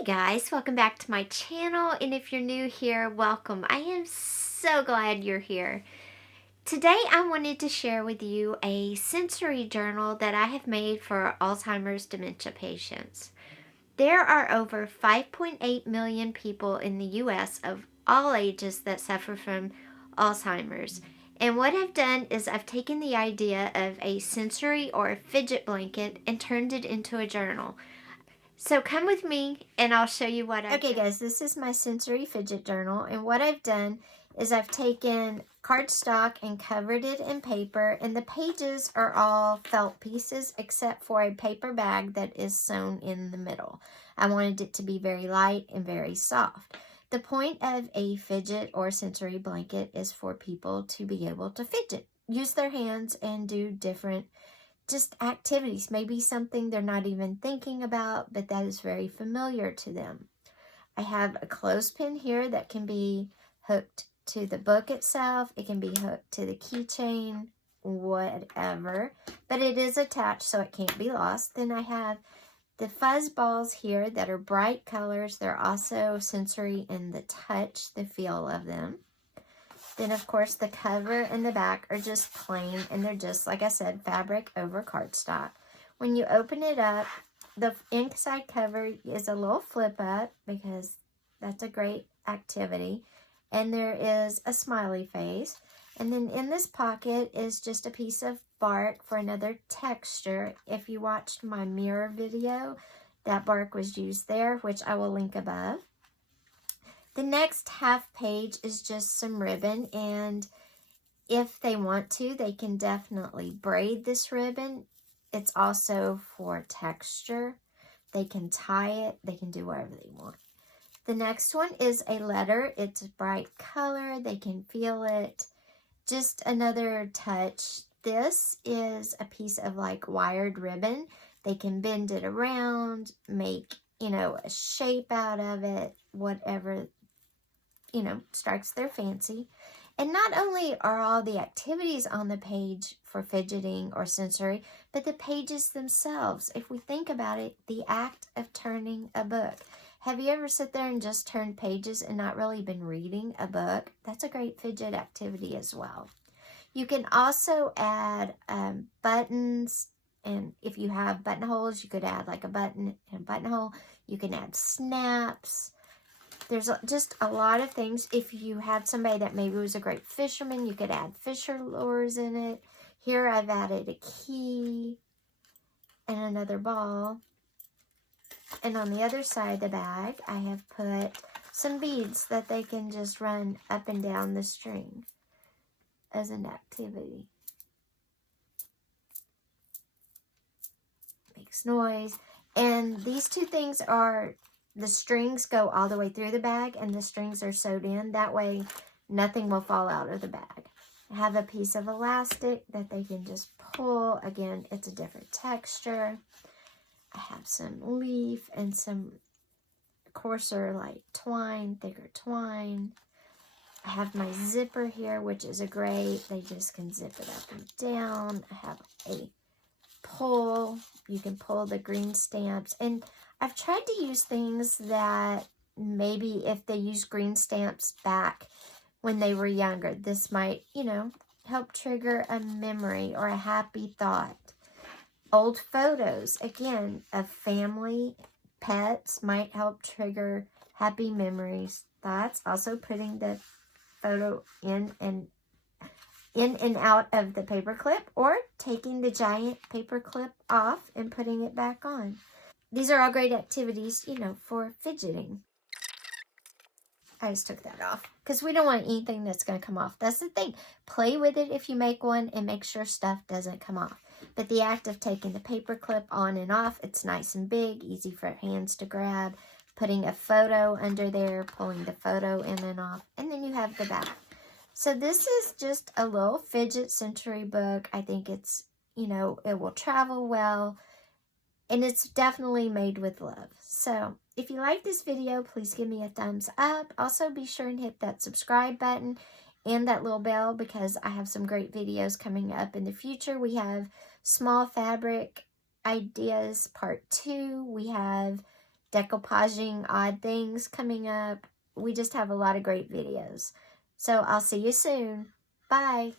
Hey guys, welcome back to my channel, and if you're new here, welcome. I am so glad you're here. Today I wanted to share with you a sensory journal that I have made for Alzheimer's dementia patients. There are over 5.8 million people in the US of all ages that suffer from Alzheimer's. And what I've done is I've taken the idea of a sensory or a fidget blanket and turned it into a journal. So come with me and I'll show you what I've done. Okay guys, this is my sensory fidget journal, and what I've done is I've taken cardstock and covered it in paper, and the pages are all felt pieces except for a paper bag that is sewn in the middle. I wanted it to be very light and very soft. The point of a fidget or sensory blanket is for people to be able to fidget, use their hands and do different just activities, maybe something they're not even thinking about, but that is very familiar to them. I have a clothespin here that can be hooked to the book itself. It can be hooked to the keychain, whatever, but it is attached so it can't be lost. Then I have the fuzz balls here that are bright colors. They're also sensory in the touch, the feel of them. Then, of course, the cover and the back are just plain, and they're just, like I said, fabric over cardstock. When you open it up, the inside cover is a little flip up because that's a great activity. And there is a smiley face. And then in this pocket is just a piece of bark for another texture. If you watched my mirror video, that bark was used there, which I will link above. The next half page is just some ribbon, and if they want to, they can definitely braid this ribbon. It's also for texture. They can tie it. They can do whatever they want. The next one is a letter. It's a bright color. They can feel it. Just another touch. This is a piece of like wired ribbon. They can bend it around, make, a shape out of it, whatever strikes their fancy. And not only are all the activities on the page for fidgeting or sensory, but the pages themselves. If we think about it, the act of turning a book. Have you ever sit there and just turned pages and not really been reading a book? That's a great fidget activity as well. You can also add buttons, and if you have buttonholes, you could add like a button and a buttonhole. You can add snaps. There's just a lot of things. If you had somebody that maybe was a great fisherman, you could add fisher lures in it. Here I've added a key and another ball. And on the other side of the bag, I have put some beads that they can just run up and down the string as an activity. Makes noise. And these two things are, the strings go all the way through the bag, and the strings are sewed in. That way, nothing will fall out of the bag. I have a piece of elastic that they can just pull. Again, it's a different texture. I have some leaf and some coarser, like twine, thicker twine. I have my zipper here, which is a great. They just can zip it up and down. I have a pull. You can pull the green stamps. And I've tried to use things that maybe if they use green stamps back when they were younger, this might, help trigger a memory or a happy thought. Old photos, again, of family, pets might help trigger happy memories. Thoughts. Also putting the photo in and out of the paper clip, or taking the giant paper clip off and putting it back on. These are all great activities, for fidgeting. I just took that off because we don't want anything that's going to come off. That's the thing. Play with it if you make one and make sure stuff doesn't come off. But the act of taking the paper clip on and off, it's nice and big, easy for hands to grab. Putting a photo under there, pulling the photo in and off, and then you have the back. So this is just a little fidget sensory book. I think it's, it will travel well. And it's definitely made with love. So if you like this video, please give me a thumbs up. Also be sure and hit that subscribe button and that little bell, because I have some great videos coming up in the future. We have small fabric ideas part 2. We have decoupaging odd things coming up. We just have a lot of great videos. So I'll see you soon. Bye.